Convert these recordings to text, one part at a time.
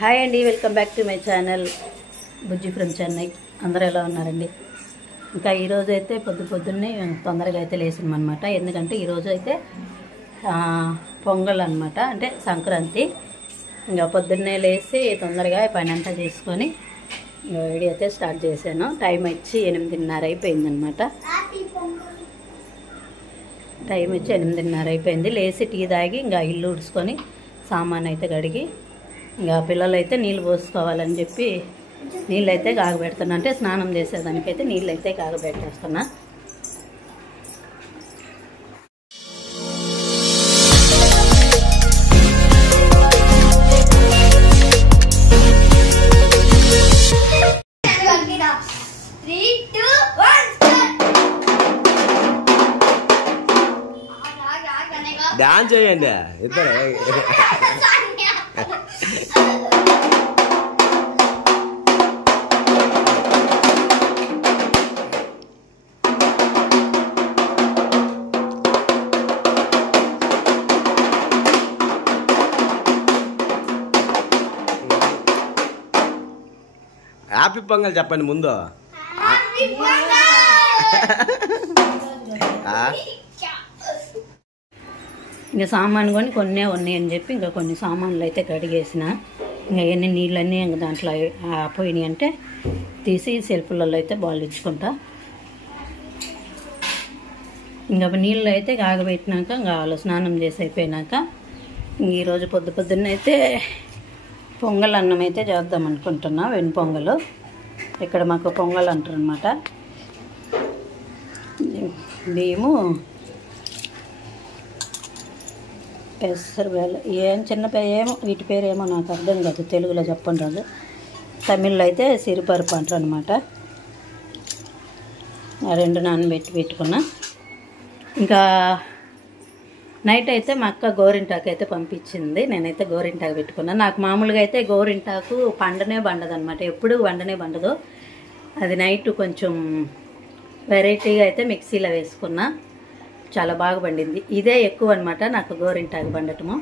Hi అండి, welcome back to my channel Bujji from Chennai. అందరూ ఎలా ఉన్నారండి? ఇంకా ఈరోజు అయితే పొద్దున్నే తొందరగా అయితే లేసాం అనమాట. ఎందుకంటే ఈరోజు అయితే పొంగల్ అనమాట, అంటే సంక్రాంతి. ఇంకా పొద్దున్నే లేచి తొందరగా పని అంతా చేసుకొని వీడియో అయితే స్టార్ట్ చేశాను. టైం వచ్చి 8:30 అయిపోయిందనమాట. టైం వచ్చి 8:30 అయిపోయింది. లేచి టీ తాగి ఇంకా ఇల్లు ఉడుచుకొని సామాన్ అయితే కడిగి ఇంకా పిల్లలు అయితే నీళ్ళు పోసుకోవాలని చెప్పి నీళ్ళు అయితే కాగబెడుతున్నా. అంటే స్నానం చేసేదానికైతే నీళ్ళు అయితే కాగబెట్టేస్తున్నా. డాన్స్ చేయండి ఇద్దరు. హ్యాపీ పొంగల్ చెప్పండి ముందు. ఇంకా సామాను కొని కొన్నే ఉన్నాయని చెప్పి ఇంకా కొన్ని సామాన్లు అయితే కడిగేసిన. ఇంకా ఎన్ని నీళ్ళన్నీ ఇంకా దాంట్లో పోయినాయి అంటే తీసి సెల్ఫ్లలో అయితే బాల్ ఇచ్చుకుంటా. ఇంకా నీళ్ళు అయితే కాగబెట్టినాక ఇంకా వాళ్ళు స్నానం చేసి అయిపోయినాక ఈరోజు పొద్దున్నైతే పొంగల్ అన్నం అయితే చేద్దాం అనుకుంటున్నా. వెను పొంగలు ఇక్కడ మాకు పొంగల్ అంటారు అనమాట. బియ్యము పెసరబేల ఏమో వీటి పేరు ఏమో నాకు అర్థం కాదు, తెలుగులో చెప్పండి రాదు. తమిళ్లో అయితే సిరిపరుపు అంటారు అనమాట. ఆ రెండు పెట్టుకున్నా. ఇంకా నైట్ అయితే మా అక్క గోరింటాకు అయితే పంపించింది. నేనైతే గోరింటాకు పెట్టుకున్నా. నాకు మామూలుగా అయితే గోరింటాకు పండనే బండదనమాట, ఎప్పుడు వండనే బండదు. అది నైట్ కొంచెం వెరైటీగా అయితే మిక్సీలో వేసుకున్నా, చాలా బాగా పండింది. ఇదే ఎక్కువ అనమాట నాకు గోరింటాకు పండటము,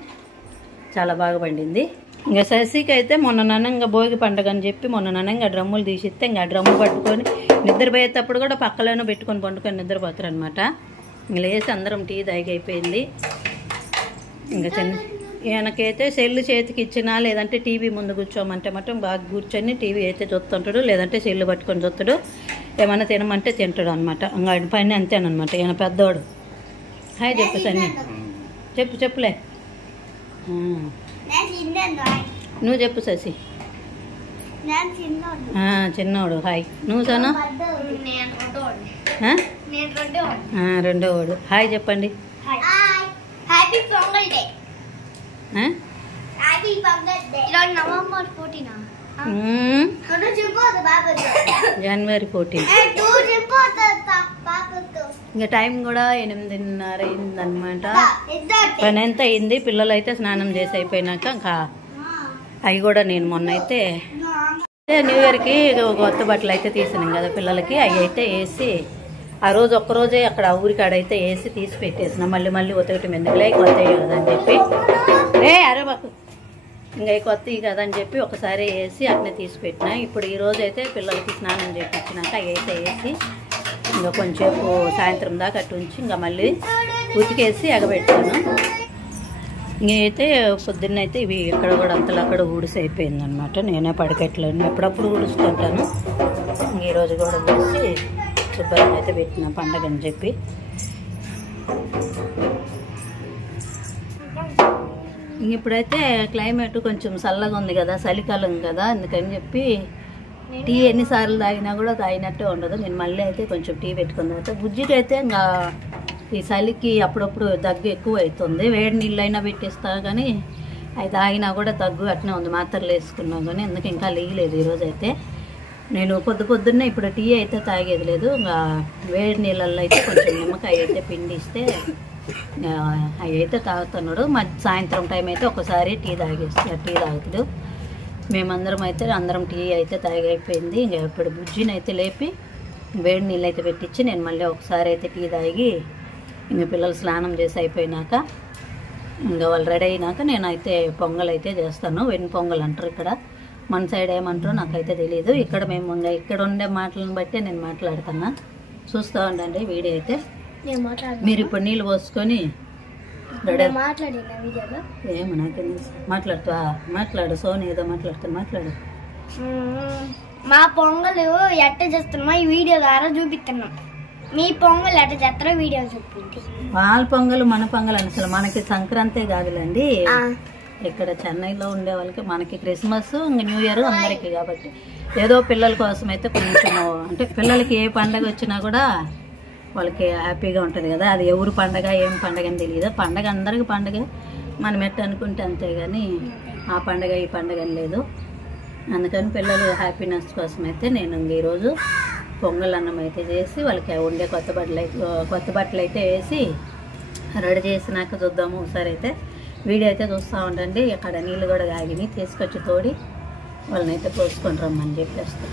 చాలా బాగా పండింది. ఇంకా శశికి అయితే మొన్న నన్నంగా భోగి పండుగ అని చెప్పి మొన్న నన్నంగా డ్రమ్ములు తీసిస్తే ఇంకా డ్రమ్ము పట్టుకొని నిద్రపోయేటప్పుడు కూడా పక్కలోనే పెట్టుకొని పండుకొని నిద్రపోతారు అనమాట. ఇంక లేచి అందరం టీ తాగి అయిపోయింది. ఇంకా ఈయనకైతే సెల్లు చేతికి ఇచ్చినా లేదంటే టీవీ ముందు కూర్చోమంటే మాత్రం బాగా కూర్చొని టీవీ అయితే చూస్తుంటాడు, లేదంటే సెల్లు పట్టుకొని చూస్తాడు. ఏమైనా తినమంటే తింటాడు అనమాట. ఇంకా ఆయన పైన అంతేనమాట. ఈయన పెద్దోడు. హాయ్ చెప్పు సన్ని, చెప్పులే. నువ్వు చెప్పు శశి. చిన్నోడు. హాయ్. నువ్వు సనా? రెండోవాడు. హాయ్ చెప్పండి. జనవరి 14. ఇంకా టైం కూడా 8:30 అయిందనమాట. పని ఎంత అయింది. పిల్లలు అయితే స్నానం చేసి అయిపోయినాక ఇంకా అవి కూడా నేను మొన్న అయితే న్యూ ఇయర్కి కొత్త బట్టలు అయితే తీసినాం కదా పిల్లలకి. అవి అయితే వేసి ఆ రోజు ఒక్కరోజే అక్కడ ఊరికాడైతే వేసి తీసి పెట్టేసిన. మళ్ళీ ఉతకటం ఎందుకులే, కొత్తవి కదా అని చెప్పి అరబాకు ఇంకా కొత్తవి కదా అని చెప్పి ఒకసారి వేసి అట్నే తీసి పెట్టిన. ఇప్పుడు ఈరోజు అయితే పిల్లలకి స్నానం చేయించినాక అవి అయితే వేసి ఇంకా కొంచెంసేపు సాయంత్రం దాకా అటు ఉంచి ఇంకా మళ్ళీ ఉతికేసి ఎగబెట్టాను. ఇంకైతే పొద్దున్నైతే ఇవి ఇక్కడ కూడా అంతలో అక్కడ ఊడిసి అయిపోయింది అనమాట. నేనే పడికెట్లను ఎప్పుడప్పుడు ఊడుస్తుంటాను. ఈరోజు కూడా ఊడిసి శుభ్రంగా అయితే పెట్టిన పండగ అని చెప్పి. ఇప్పుడైతే క్లైమేట్ కొంచెం చల్లగా ఉంది కదా, చలికాలం కదా, అందుకని చెప్పి టీ ఎన్నిసార్లు తాగినా కూడా తాగినట్టే ఉండదు. నేను మళ్ళీ అయితే కొంచెం టీ పెట్టుకున్న తర్వాత బుజ్జికి అయితే ఇంకా ఈ చలికి అప్పుడప్పుడు దగ్గు ఎక్కువ అవుతుంది. వేడి నీళ్ళు అయినా పెట్టేస్తా కానీ అది తాగినా కూడా దగ్గు అట్నే ఉంది. మాత్రలు వేసుకున్నా కానీ అందుకే ఇంకా లేయలేదు. ఈరోజు అయితే నేను పొద్దున్నే ఇప్పుడు టీ అయితే తాగేది లేదు. ఇంకా వేడి నీళ్ళల్లో అయితే కొంచెం నిమ్మకాయ అయితే పిండిస్తే అవి అయితే తాగుతున్నాడు. సాయంత్రం టైం అయితే ఒకసారి టీ తాగుతాడు. మేమందరం అయితే అందరం టీ అయితే తాగి అయిపోయింది. ఇంకా ఇప్పుడు బుజ్జిని అయితే లేపి వేడి నీళ్ళు అయితే పెట్టించి నేను మళ్ళీ ఒకసారి అయితే టీ తాగి ఇంక పిల్లలు స్నానం చేసి అయిపోయినాక ఇంకా వాళ్ళు రెడీ అయినాక నేనైతే పొంగల్ అయితే చేస్తాను. వెన్ను పొంగల్ అంటారు ఇక్కడ, మన సైడ్ ఏమంటారో నాకైతే తెలియదు. ఇక్కడ మేము ఇంకా ఇక్కడ ఉండే మాటలను బట్టి నేను మాట్లాడుతున్నా, చూస్తూ ఉండండి వీడియో అయితే. మీరు ఇప్పుడు నీళ్ళు పోసుకొని ఏమో నాకు మాట్లాడుతా మాట్లాడు సోని, ఏదో మాట్లాడుతాను మాట్లాడు. మా పొంగలు ఎట్ట చేస్తున్నామో ఈ వీడియో ద్వారా చూపిస్తున్నాం. మీ పొంగల్ ఎట్ట చేస్తారో వీడియో చూపించి. వాళ్ళ పొంగలు మన పొంగల్ అని అసలు మనకి సంక్రాంతి కాదులేండి. ఇక్కడ చెన్నైలో ఉండే వాళ్ళకి మనకి క్రిస్మస్ ఇంకా న్యూ ఇయర్ అందరికి కాబట్టి ఏదో పిల్లల కోసం అయితే కొంచెం అంటే పిల్లలకి ఏ పండగ వచ్చినా కూడా వాళ్ళకి హ్యాపీగా ఉంటుంది కదా. అది ఎవరు పండగ ఏం పండగ అని తెలియదు. పండగ అందరికి పండగ, మనం ఎట్ట అనుకుంటే అంతే కానీ ఆ పండగ ఈ పండగ అని లేదు. అందుకని పిల్లలు హ్యాపీనెస్ కోసం అయితే నేను ఈరోజు పొంగల్ అన్నం అయితే చేసి వాళ్ళకి ఉండే కొత్త బట్టలు అయితే వేసి రెడీ చేసినాక చూద్దాము. ఒకసారి అయితే వీడియో అయితే చూస్తూ ఉండండి. అక్కడ నీళ్ళు కూడా కాగిని తీసుకొచ్చి తోడి వాళ్ళని అయితే పోసుకొని రమ్మని చెప్పేస్తా.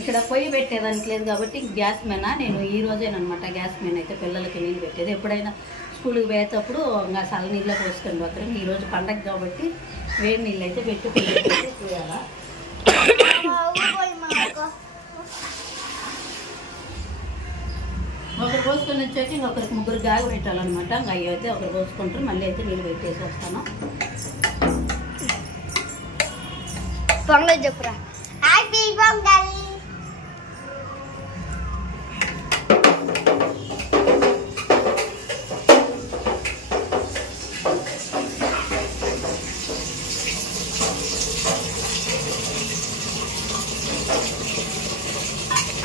ఇక్కడ పొయ్యి పెట్టేదానికి లేదు కాబట్టి గ్యాస్ మీద నేను ఈ రోజేనమాట గ్యాస్ మీద అయితే పిల్లలకి నీళ్ళు పెట్టేది. ఎప్పుడైనా స్కూల్కి పోయేటప్పుడు ఇంకా చల్ల నీళ్ళ పోసుకొని పోతారు. ఈరోజు పండగ కాబట్టి వేడి నీళ్ళు అయితే పెట్టి పోయాలా. ఒకరు పోసుకొని వచ్చాక ఇంకొకరికి ముగ్గురు గాగు పెట్టాలన్నమాట. ఇంకా అవి అయితే ఒకరు పోసుకుంటారు. మళ్ళీ అయితే నీళ్ళు పెట్టేసి వస్తాను. పొంగల్ చెప్పురా. హ్యాపీ పొంగల్.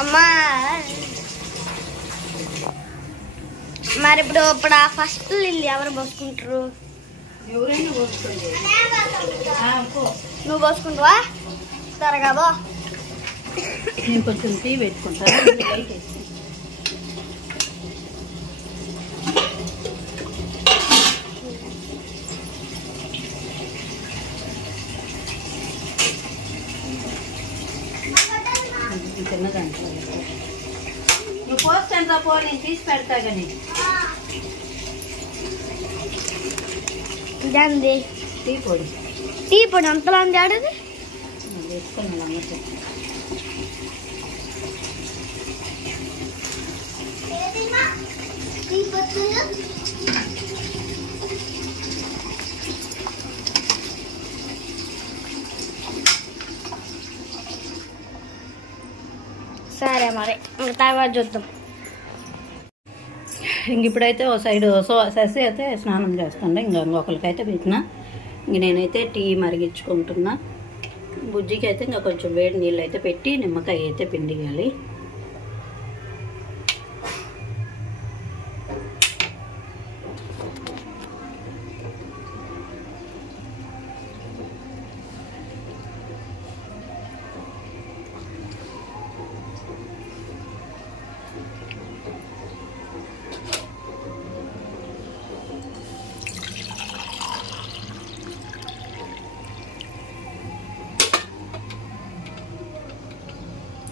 అమ్మా మరి ఇప్పుడు ఫస్ట్ నీళ్ళు ఎవరు పోసుకుంటారు? ఎవరైనా పోసుకోండి. నువ్వు పోసుకుంటావా? త్వరగా బో. నేను కొంచెం టీ పెట్టుకుంటాను. లైట్ వేసి తిన్నదాంట్లో నువ్వు పోస్తాను పో, నేను తీసి పెడతా. కానీ ఇదండి టీ పొడి. టీ పొడి అంతలా ఉంది ఆడది వేసుకొని అమ్మచ్చు. సరే మరి తర్వాత చూద్దాం. ఇంక ఇప్పుడైతే ఓ సైడ్ ససి అయితే స్నానం చేస్తాను. ఇంకొకరికైతే పెట్టిన. ఇంక నేనైతే టీ మరిగించుకుంటున్నా. బుజ్జికి అయితే ఇంకా కొంచెం వేడి నీళ్ళు అయితే పెట్టి నిమ్మకాయ అయితే పిండియాలి.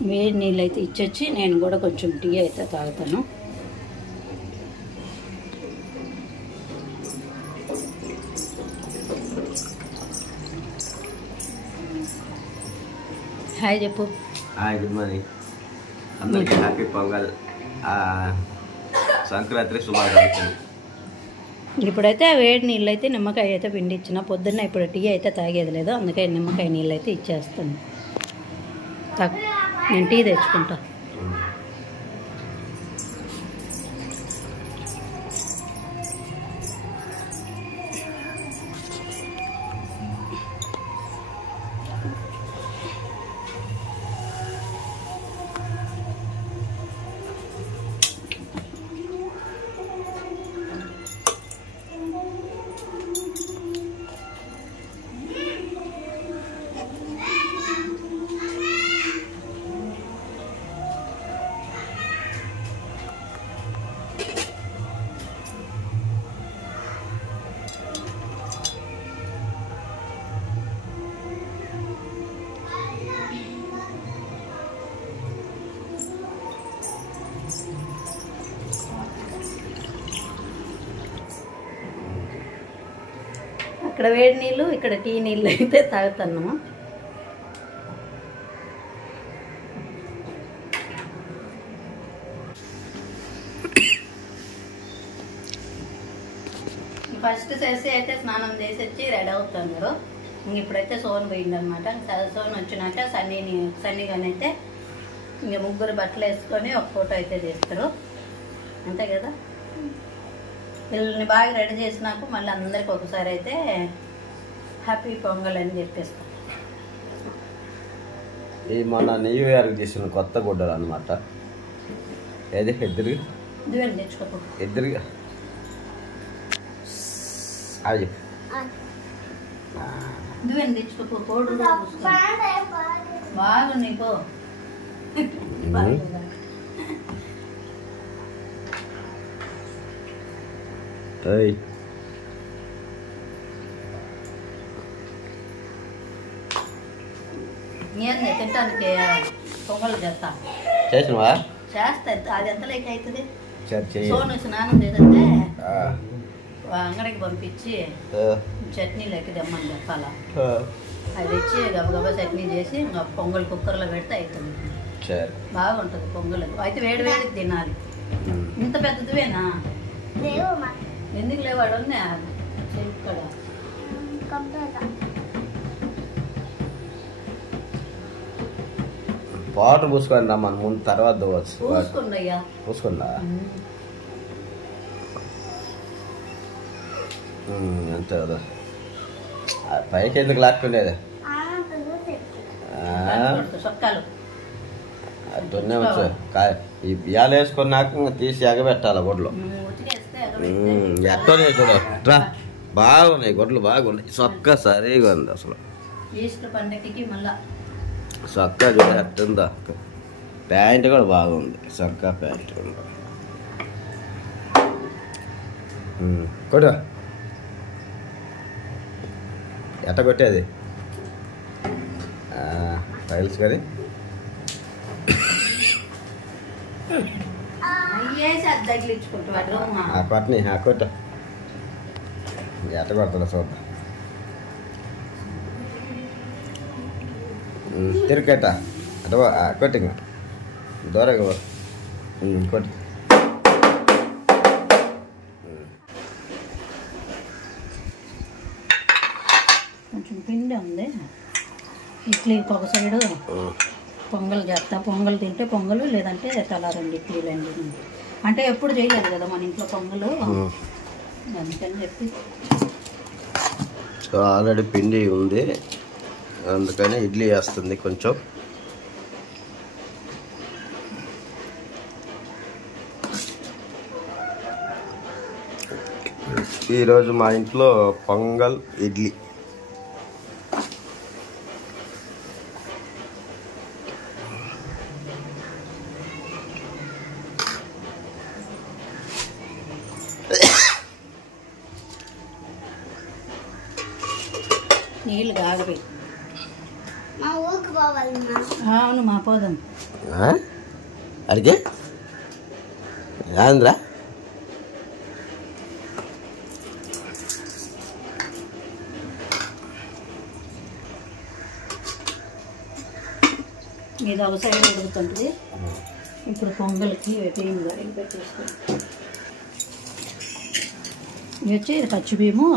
వేడి నీళ్ళు అయితే ఇచ్చొచ్చి నేను కూడా కొంచెం టీ అయితే తాగుతాను. హాయ్ చెప్పు. హాయ్, గుడ్ మార్నింగ్ అందరికీ. హ్యాపీ పొంగల్, సంక్రాంతి శుభాకాంక్షలు. ఇప్పుడైతే వేడి నీళ్ళు అయితే నిమ్మకాయ అయితే పిండి ఇచ్చిన. పొద్దున్న ఇప్పుడు టీ అయితే తాగేది లేదు, అందుకే నిమ్మకాయ నీళ్ళు అయితే ఇచ్చేస్తాను. నేను టీ తెచ్చుకుంటా. అక్కడ వేడి నీళ్ళు, ఇక్కడ టీ నీళ్ళు అయితే తాగుతున్నాము. ఫస్ట్ చేసి అయితే స్నానం చేసి వచ్చి రెడీ అవుతున్నారు. ఇంక ఇప్పుడైతే సోన్ పోయింది అనమాట. సోన్ వచ్చినాక సన్నీగానే అయితే ఇంక ముగ్గురు బట్టలు వేసుకొని ఒక ఫోటో అయితే తీస్తారు, అంతే కదా. పిల్లల్ని బాగా రెడీ చేసినాక మళ్ళీ అందరికి ఒకసారి అయితే హ్యాపీ పొంగల్ అని చెప్పేస్తాం. ఈ మన న్యూ ఇయర్కి చేసిన కొత్త గుడ్డలు అనమాట. ఏది ఎదురుగా ఇదివేండి తెచ్చుకోకు, ఎదురుగా అవి ఇదివేండి తెచ్చుకోకు. కోడు బాగా నీకు ఏంది తింటానికి పొంగల్ చేస్తా చేసినవా? చేస్తా. అది ఎంత లేక అవుతుంది. చెయ్యి. సోను స్నానం చేస్తే అంగడికి పంపించి చట్నీ లెక్క తెమ్మని చెప్పాలా. అది తెచ్చి గబగబా చట్నీ చేసి ఇంకా పొంగల్ కుక్కర్లో పెడితే అవుతుంది. బాగుంటుంది పొంగల్. అయితే వేడి వేడికి తినాలి. ఇంత పెద్దదివేనా? ఎందుకు లేవాడు ఇక్కడ వాటర్ పూసుకొని రా, మన ముందు తర్వాత పూసుకుందయ్యా. పూసుకుందా? అంతే కదా. పైకి ఎందుకు లాక్కుండేది? సొక్కాలు దున్నే వచ్చు. ఇవాళ వేసుకున్నాక తీసి ఎగబెట్టాలి గుడ్లు. ఎట్టో చూడ రా, బాగున్నాయి గుడ్లు, బాగున్నాయి. సొక్క సరిగా ఉంది అసలు. ఈస్టర్ పండగకి మళ్ళా సొక్క చూడ ఎట్టుందా. ప్యాంట్ కూడా బాగుంది, సొక్క ప్యాంట్ కూడా. కొడు ఎట్ట కొట్టేది టైల్స్ కానీ కొట్టని కొట్ట ఎట్ట కొడతా చూద్దాం. తిరిగేట అటవా కొట్టింగ దూరంగా కొట్టి. కొంచెం పిండి ఉంది. ఇడ్లీకి ఒక సైడు పొంగల్ చేస్తా. పొంగల్ తింటే పొంగలు, లేదంటే తలా 2 ఇడ్లీలు అండి. అంటే ఎప్పుడు చేయలేదు కదా మన ఇంట్లో పొంగలు, అందుకని చెప్పి. ఆల్రెడీ పిండి ఉంది, అందుకని ఇడ్లీ వేస్తుంది కొంచెం. ఈరోజు మా ఇంట్లో పొంగల్ ఇడ్లీ. నీళ్ళు కాగబెట్టి మా ఊరికి పోవాలి. అవును, మా పోదాం. అడిగే ఆంధ్రా ఇది ఒక సైడ్ ఉడుకుతుంటుంది. ఇప్పుడు పొంగల్కి బియ్యం కడిగి పెట్టేసుకోండి. ఇవి వచ్చి పచ్చిబియ్యము,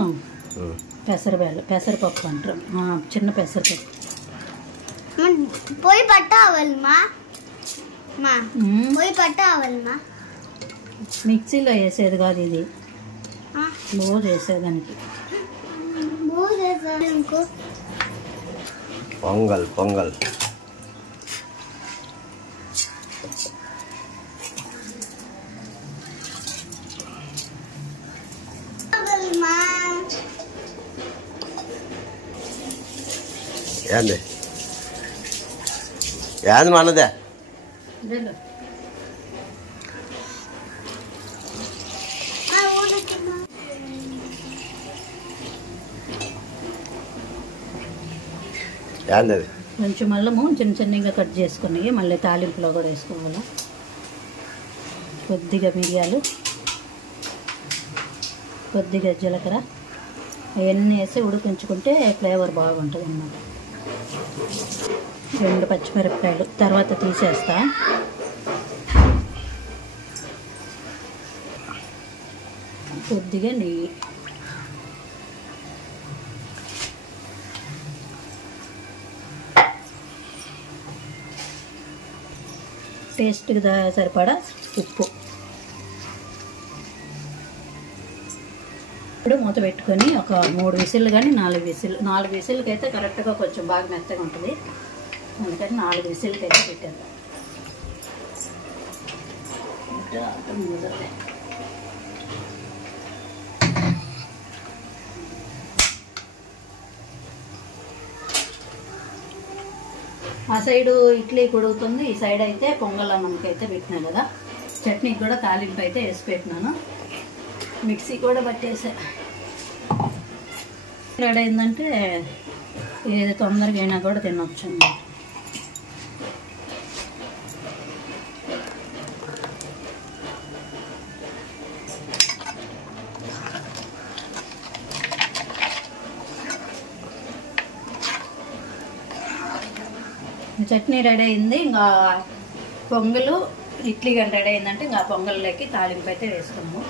పెసరపప్పు అంటారు, చిన్న పెసరపప్పు. పోయి పట్టావల్మా, పోయి పట్టావల్మా. మిక్సీలో వేసేది కాదు, ఇది లో చేసేదానికి. పొంగల్ పొంగల్ ఏంది ఏంది మనదే? ఏంది? కొంచెం అల్లము చిన్న చిన్నగా కట్ చేసుకుని మళ్ళీ తాలింపులో కూడా వేసుకోవాలి. కొద్దిగా మిరియాలు, కొద్దిగా జీలకర్ర, అవన్నీ వేసి ఉడికించుకుంటే ఫ్లేవర్ బాగుంటుంది అన్నమాట. 2 పచ్చిమిరపకాయలు తర్వాత తీసేస్తా. కొద్దిగా నెయ్యి, టేస్ట్కి సరిపడా ఉప్పు. ఇప్పుడు మూత పెట్టుకొని ఒక 3 విసిల్ కానీ 4 విసిల్. 4 విసిల్కి అయితే కరెక్ట్గా కొంచెం బాగా మెత్తగా ఉంటుంది, అందుకని 4 విసిల్కి అయితే పెట్టేద్దాం. ఆ సైడు ఇడ్లీ ఉడుకుతుంది, ఈ సైడ్ అయితే పొంగల్ అన్నంకి అయితే పెట్టినా కదా. చట్నీకి కూడా తాలింపు అయితే వేసి పెట్టినాను, మిక్సీ కూడా పట్టేసా. రెడీ అయిందంటే ఏది తొందరగా అయినా కూడా తినొచ్చు అన్నమాట. చట్నీ రెడీ అయింది. ఇంకా పొంగలు ఇడ్లీ కానీ రెడీ అయిందంటే ఇంకా పొంగల్లోకి తాలింపు అయితే వేసుకున్నాము.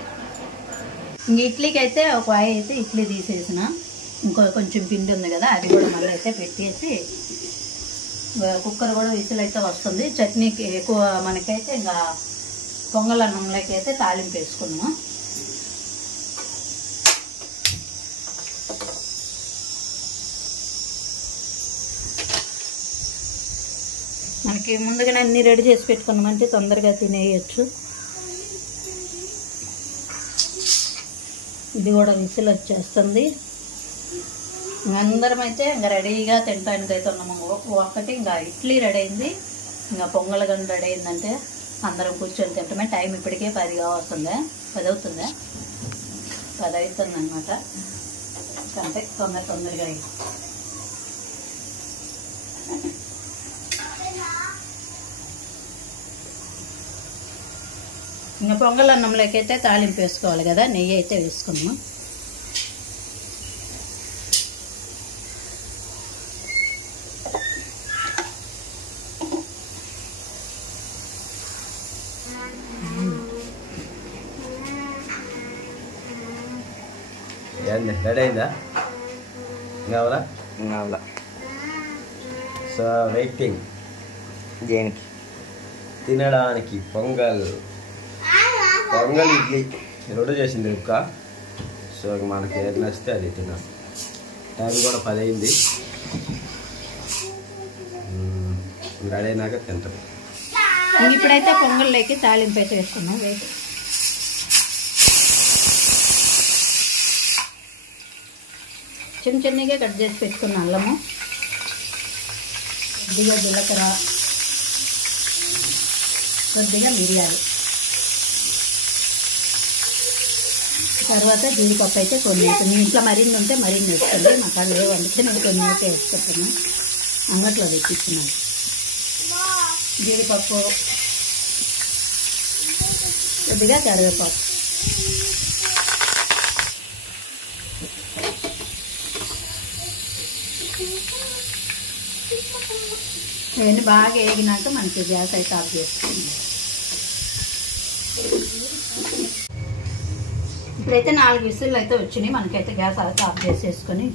ఇంక ఇడ్లీకి అయితే ఒక ఆయి అయితే ఇడ్లీ తీసేసిన, ఇంకో కొంచెం పిండి ఉంది కదా అది కూడా మళ్ళీ అయితే పెట్టేసి కుక్కర్ కూడా విసిల్ అయితే వస్తుంది. చట్నీకి ఎక్కువ మనకైతే ఇంకా పొంగల్ అన్నంలోకి అయితే తాలింపు వేసుకున్నాము. మనకి ముందుగానే అన్నీ రెడీ చేసి పెట్టుకున్నామంటే తొందరగా తినేయచ్చు. ఇది కూడా విసిల్ వచ్చేస్తుంది. అందరం అయితే ఇంకా రెడీగా తినడానికి అయితే ఉన్నాము. ఒకటి ఇంకా ఇడ్లీ రెడీ అయింది, ఇంకా పొంగల్ కానీ రెడీ అయిందంటే అందరం కూర్చొని తింటామే. టైం ఇప్పటికే 10 అవుతుంది, 10 అవుతుంది, 10 అవుతుంది అనమాట. అంటే తొందరగా ఇంకా పొంగల్ అన్నంలోకి అయితే తాలింపు వేసుకోవాలి కదా, నెయ్యి అయితే వేసుకున్నాం. రెడీ అయిందా? కావాలా? కావాలా. సో వెయిటింగ్ దేనికి? తినడానికి పొంగల్ ఇడ్లీ 2 చేసింది రుక్క. సో మనకి ఏది నచ్చితే అది తినాలి. టైం కూడా 10 అయింది, రెడీ అయినాక తింటాం. ఇప్పుడైతే పొంగల్లోకి తాలింపు అయితే వేసుకున్నాం. చిన్నగా కట్ చేసి పెట్టుకున్న అల్లము, కొద్దిగా జీలకర్ర, కొద్దిగా మిరియాలు, తర్వాత జీడిపప్పు అయితే కొన్ని. మీ ఇంట్లో మరిన్ని ఉంటే మరిన్ని వేసుకోండి, నాకు అది లేవు అందుకే నేను కొన్ని అయితే వేసుకుంటున్నాను. అంగట్లో తెప్పించినాను. జీడిపప్పు, కొద్దిగా కరివేపాకు, ఇవన్నీ బాగా వేగినాక మనకి గ్యాస్ అయితే ఆఫ్ చేసుకోండి. ఇప్పుడైతే 4 విసిల్లు అయితే వచ్చినాయి. మనకైతే గ్యాస్ అయితే ఆఫ్ చేసేసుకొని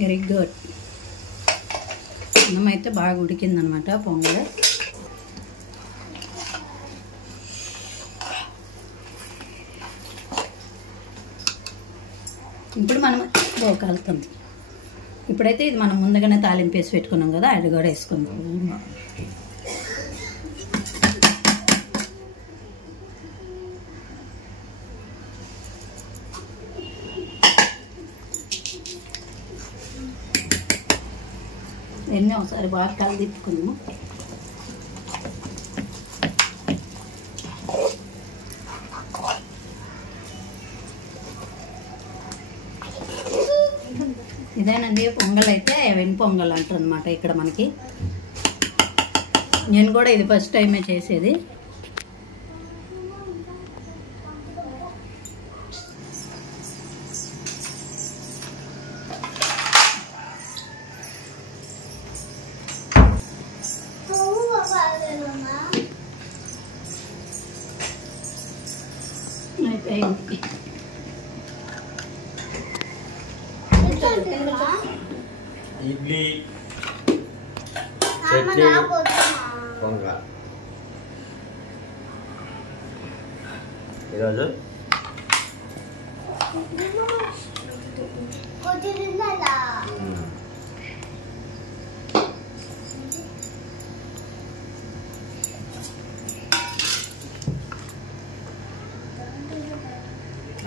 వెరీ గుడ్. అన్నం అయితే బాగా ఉడికిందనమాట పొంగల్. ఇప్పుడు మనం కాలుతుంది. ఇప్పుడైతే ఇది మనం ముందుగానే తాలింపు వేసి పెట్టుకున్నాం కదా, అది కూడా వేసుకుందాం. ఎన్నో ఒకసారి బాగా కలిదిప్పుకుందాము. ఇదేనండి పొంగల్ అయితే వెన్ పొంగల్ అంటారు అనమాట ఇక్కడ మనకి. నేను కూడా ఇది ఫస్ట్ టైమే చేసేది. అయిపోయింది. ఇడ్లీ, చట్నీ, పొంగల్. ఈరోజు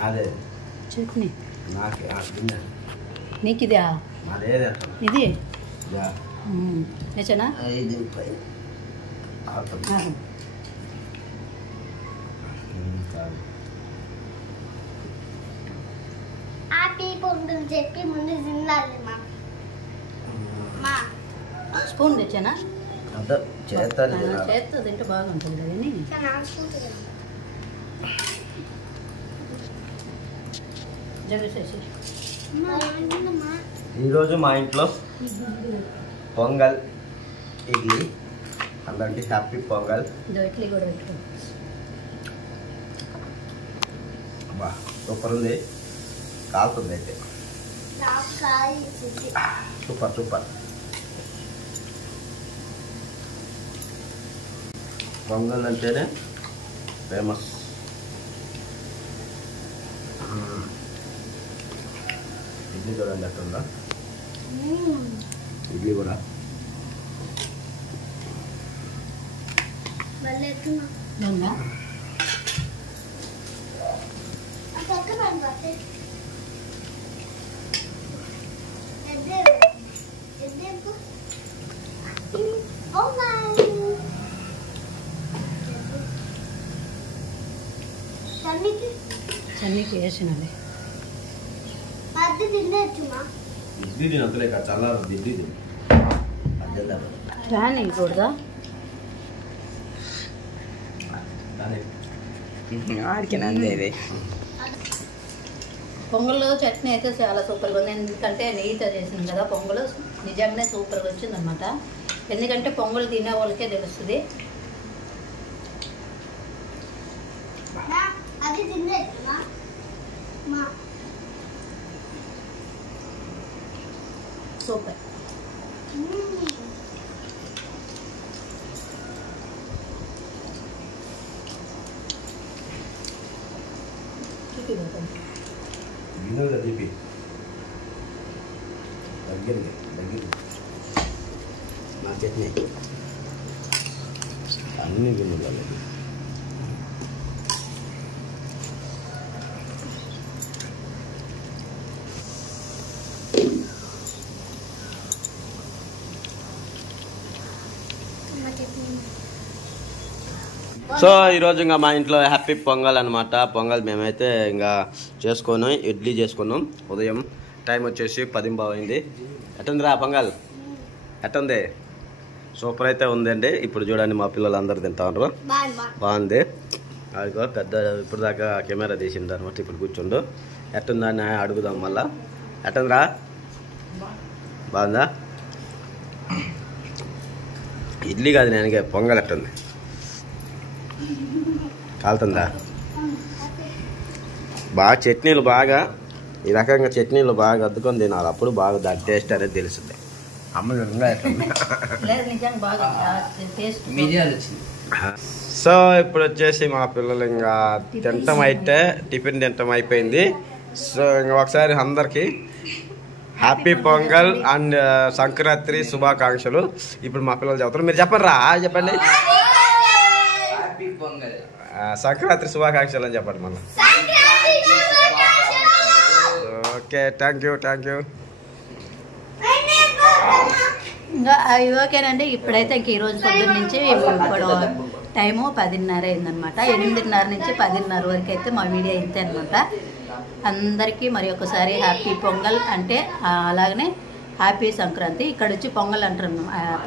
అదే చట్నీ నాకు నీకు ఇదా? అదేదే ఇది నిజనా? ఇది హ్యాపీ పొంగల్ చెప్పి ముందు తినాలి మా స్పూన్ తెచ్చానా? అదే చేస్తాను. చేత్తో తింటే బాగుంటుంది కానీ జగసేసి. ఈరోజు మా ఇంట్లో పొంగల్, ఇడ్లీ. అందరికి హ్యాపీ పొంగల్. ఇడ్లీ కూడా పెట్టు. బా సూపర్ ఉంది, కాలుతుంది అయితే. Super super. పొంగల్ అంటేనే ఫేమస్. ఇడ్లీ చూడండి ఎట్లుందా, ఇడ్లీ కూడా ఉందా? చన్నీకి వేసినది. ఇడ్లీ తినొద్దులే, చల్లారు ఇడ్లీ తిని ఫ్యాన్ ఇవ్వకూడదా? ఆడికి నందేది. పొంగల్లో చట్నీ అయితే చాలా సూపర్గా ఉంది. ఎందుకంటే నెయ్యితో చేసినాం కదా పొంగల్, నిజంగానే సూపర్గా వచ్చిందనమాట. ఎందుకంటే పొంగల్ తినే వాళ్ళకే తెలుస్తుంది. సూపర్. గిన్నెలు తీపి దగ్గరికి దగ్గరికి నా చట్నీ అన్ని గిన్నెలు. సో ఈరోజు ఇంకా మా ఇంట్లో హ్యాపీ పొంగల్ అనమాట. పొంగల్ మేమైతే ఇంకా చేసుకొని ఇడ్లీ చేసుకున్నాం. ఉదయం టైం వచ్చేసి 10:15 అయింది. ఎట్టుందిరా పొంగల్? ఎట్టుంది? సూపర్ అయితే ఉందండి. ఇప్పుడు చూడండి మా పిల్లలు అందరు తింటా ఉన్నారు. బాగుంది. అదిగో పెద్ద ఇప్పుడు దాకా కెమెరా తీసింది అనమాట. ఇప్పుడు కూర్చుండు. ఎట్టుందా అని అడుగుదాం మళ్ళా. ఎట్టుందిరా? బాగుందా? ఇడ్లీ కాదు నేను పొంగల్ ఎట్టుంది? కాలుతుందా? బాగా చట్నీలు బాగా ఈ రకంగా చట్నీలు బాగా అద్దుకొని తినాలి. అప్పుడు బాగా దాని టేస్ట్ అనేది తెలుస్తుంది. అమ్మ ఎట్లా? సో ఇప్పుడు వచ్చేసి మా పిల్లలు ఇంకా తింటం అయితే టిఫిన్ తింటం అయిపోయింది. సో ఇంకా ఒకసారి అందరికి హ్యాపీ పొంగల్ అండ్ సంక్రాంతి శుభాకాంక్షలు. ఇప్పుడు మా పిల్లలు చెప్తారు, మీరు చెప్పండి రా, చెప్పండి. సంక్రాంతి శుభాకాంక్షలు అని చెప్పండి మళ్ళీ. Okay, thank you. ఇంకా అవి ఓకేనండి. ఇప్పుడైతే ఇంక ఈరోజు పొద్దున్న నుంచి ఇప్పుడు టైము 10:30 అయిందనమాట. 8:30 నుంచి 10:30 వరకు అయితే మా వీడియో ఇంతే అనమాట. అందరికీ మరి ఒకసారి హ్యాపీ పొంగల్. అంటే అలాగనే హ్యాపీ సంక్రాంతి. ఇక్కడ వచ్చి పొంగల్ అంటారు,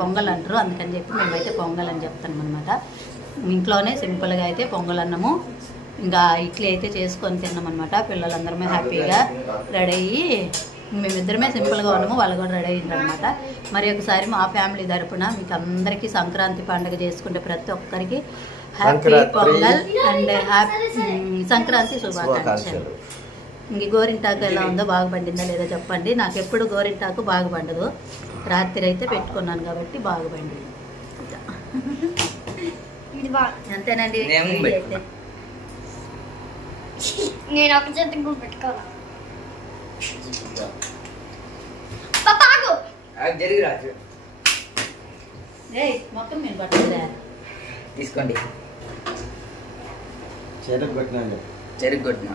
పొంగల్ అంటారు, అందుకని చెప్పి మేమైతే పొంగల్ అని చెప్తాం అనమాట. ఇంట్లోనే సింపుల్గా అయితే పొంగల్ అన్నము ఇంకా ఇడ్లీ అయితే చేసుకొని తిన్నాం అనమాట. పిల్లలందరమే హ్యాపీగా రెడీ అయ్యి మేమిద్దరమే సింపుల్గా ఉన్నాము, వాళ్ళు కూడా రెడీ అయ్యిండ్రు అనమాట. మరి ఒకసారి మా ఫ్యామిలీ తరపున మీకు అందరికీ సంక్రాంతి పండుగ చేసుకుంటే ప్రతి ఒక్కరికి happy pongal and happy Sankranti శుభాకాంక్షలు. ఇంక గోరింటాకు ఎలా ఉందో బాగా పండిందా లేదా చెప్పండి. నాకు ఎప్పుడు గోరింటాకు బాగా పండదు, రాత్రి అయితే పెట్టుకున్నాను కాబట్టి బాగా పండింది. అంతేనండి. అయితే నేను ఒక చేతి కూడా పెట్టుకోవాలి. జరిగి రాజు మొత్తం నేను పట్టుకుందా తీసుకోండి. చేతుకు పెట్టినాను. చెరుకు కొట్టిన.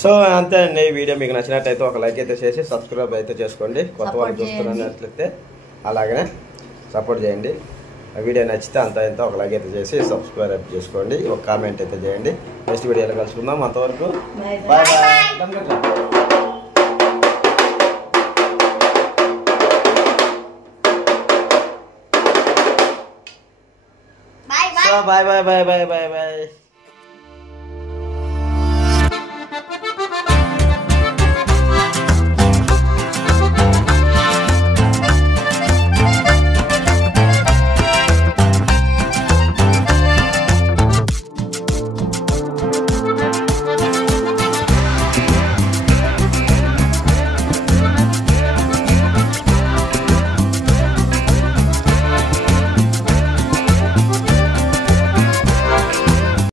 సో అంతే అండి. ఈ వీడియో మీకు నచ్చినట్టయితే ఒక లైక్ అయితే చేసి సబ్స్క్రైబ్ అయితే చేసుకోండి. కొత్త వాళ్ళు చూస్తున్నట్లయితే అలాగనే సపోర్ట్ చేయండి. ఆ వీడియో నచ్చితే అంత ఇంత ఒక లైక్ అయితే చేసి సబ్స్క్రైబ్ చేసుకోండి. ఒక కామెంట్ అయితే చేయండి. నెక్స్ట్ వీడియోలో కలుసుకుందాం. అంతవరకు bye bye. Bye bye bye bye bye bye bye.